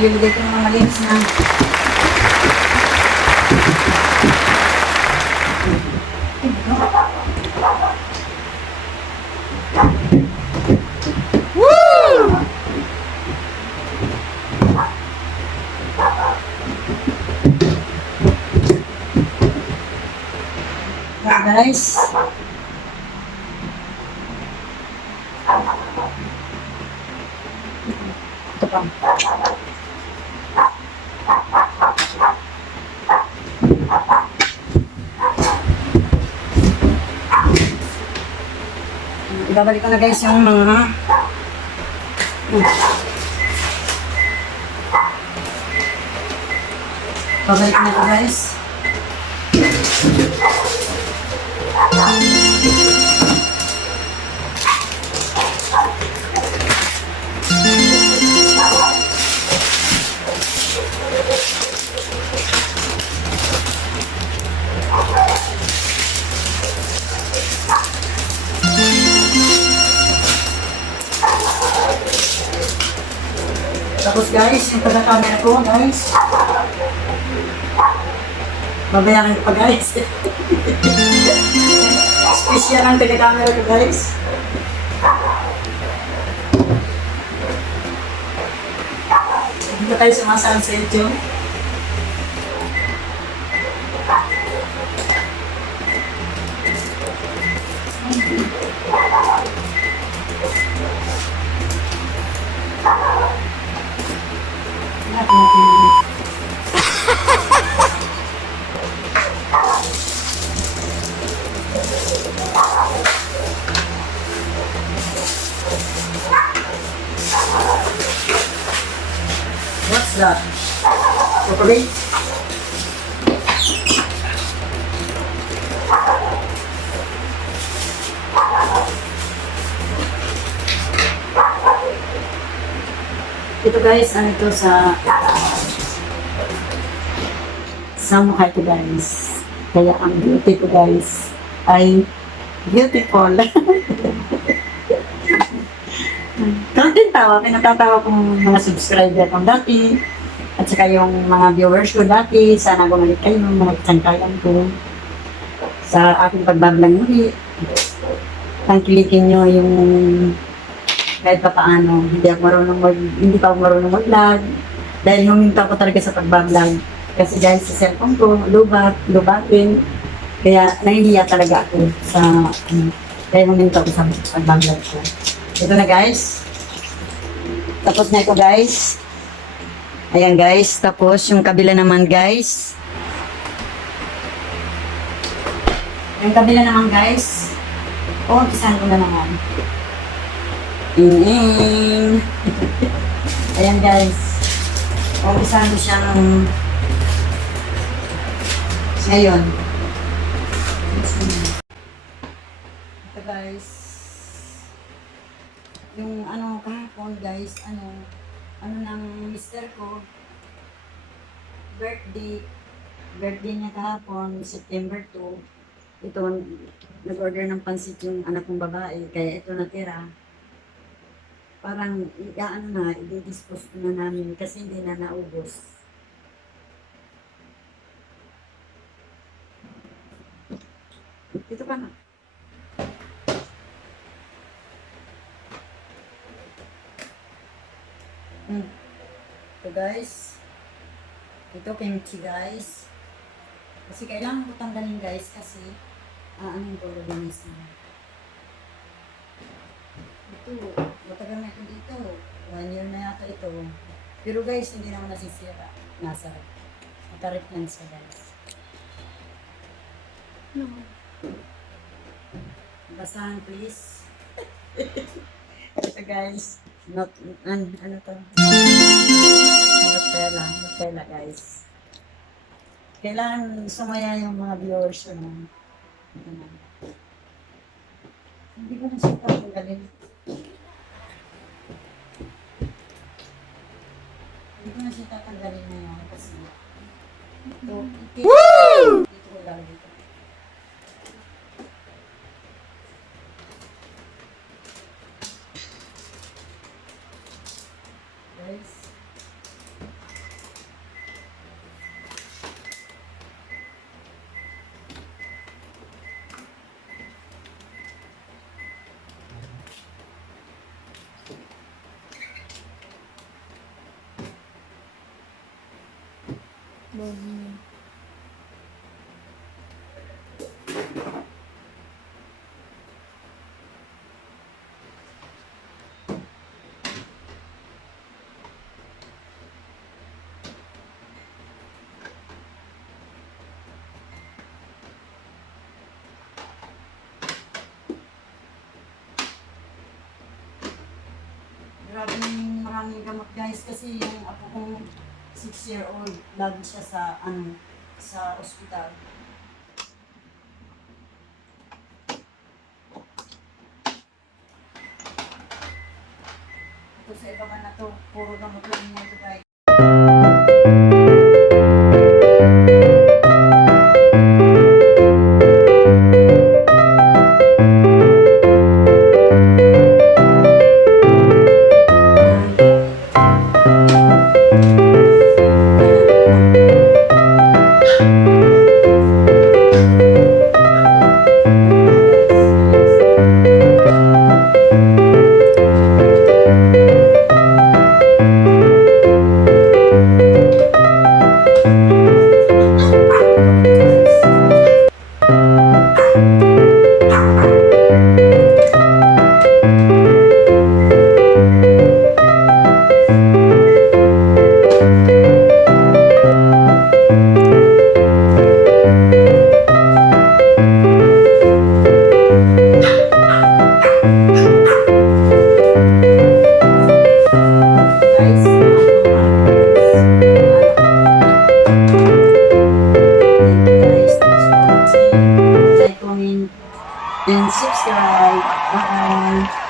Ilagay ko naman malinis na. Guys. Ito pa. Ibabalik ko na guys yung mga babalik na ito guys. Tapos guys, yung taga-camera ko guys. Babayaran ko pa guys. Special ang taga-camera ko guys. Hindi ko tayo sumasahang sa YouTube. What's that? Chocolate? Ito guys, ano ito sa mukha ito guys. Kaya ang beauty ko guys ay beautiful. Konting tawa, pinatatawa kong mga subscriber kong dati at saka yung mga viewers ko dati. Sana bumalik kayo, mga katsangkayan ko sa aking pagbablang muli. Tangkilikin nyo yung kahit pa paano, hindi pa ako marunong mag-vlog dahil huminto ako talaga sa pagbablog kasi dahil sa cellphone ko, lubatin, kaya nahihiya talaga ako sa dahil huminto ako sa pagbablog ko. Ito na guys, tapos na ito guys, ayan guys, tapos yung kabila naman guys, yung kabila naman guys, umpisahan ko na naman. Ayan guys. Umpisahan ko siyang ngayon. Ito guys. Yung kahapon guys, ng mister ko, birthday niya kahapon, September 2. Ito, nag-order ng pansit yung anak kong babae, kaya ito natira. Parang, i-dispose na namin kasi hindi na naubos. Ito ka na. Ito guys. Ito kimchi guys. Kasi kailangan ko tanggalin guys kasi ko laganis na. Ito, matagal na ito dito. 1 year na yata ito. Pero guys, hindi naman nasisira. Nasarap. Matarip yan siya guys. No. Basahan please. Ito guys. Ano to? Nutella guys. Kailangan sumaya yung mga viewers. Hindi ko na siya tatanggalin. Hindi ko na siya tatanggalin ngayon kasi dito ko lang dito. Guys. Grabe maraming gamot guys kasi yung apo kong 6-year-old lagi siya sa sa ospital. Ito sa ibaba na to, puro gamot lang niya ito guys. And subscribe. Bye.